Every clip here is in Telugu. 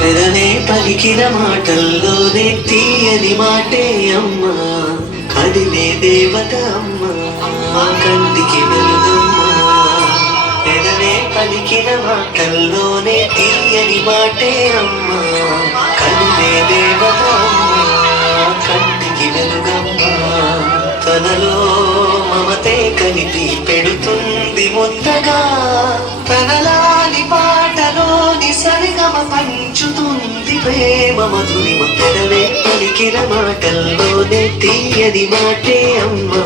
పెదవే పలికిన మాటల్లోనే తీయని మాటే అమ్మా, కదిలే దేవత అమ్మా, కంటికి వెలుగమ్మా. పెదవే పలికిన మాటల్లోనే తీయని మాటే అమ్మా, కదిలే దేవత అమ్మా, కంటికి వెలుగమ్మా. తనలో మమతే కలిపి పెడుతుంది ముద్దగా, తనలాని పాటలోని సరిగమ పంచుతుంది ప్రేమ మధురిమ. పెదవే పలికిన మాటల్లోనే తీయని మాటే అమ్మా,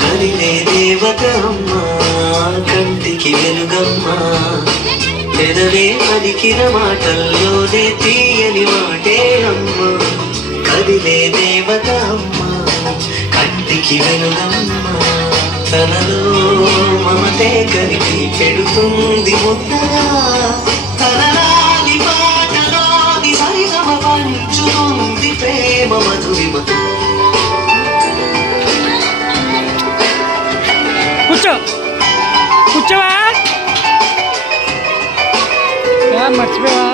కదిలే దేవత అమ్మా, కంటికి వెలుగమ్మా. పెదవే పలికిన మాటల్లోనే తీయని మాటే అమ్మా, కదిలే దేవత అమ్మా, కంటికి వెలుగమ్మా. తనలో మమతే కలిపి పెడుతుంది ముద్దగా, తనలాని పాటలోని సరిగమ పంచుతుంది ప్రేమ మధురిమ. కూర్చో కూర్చోవా మర్చిపోయావా.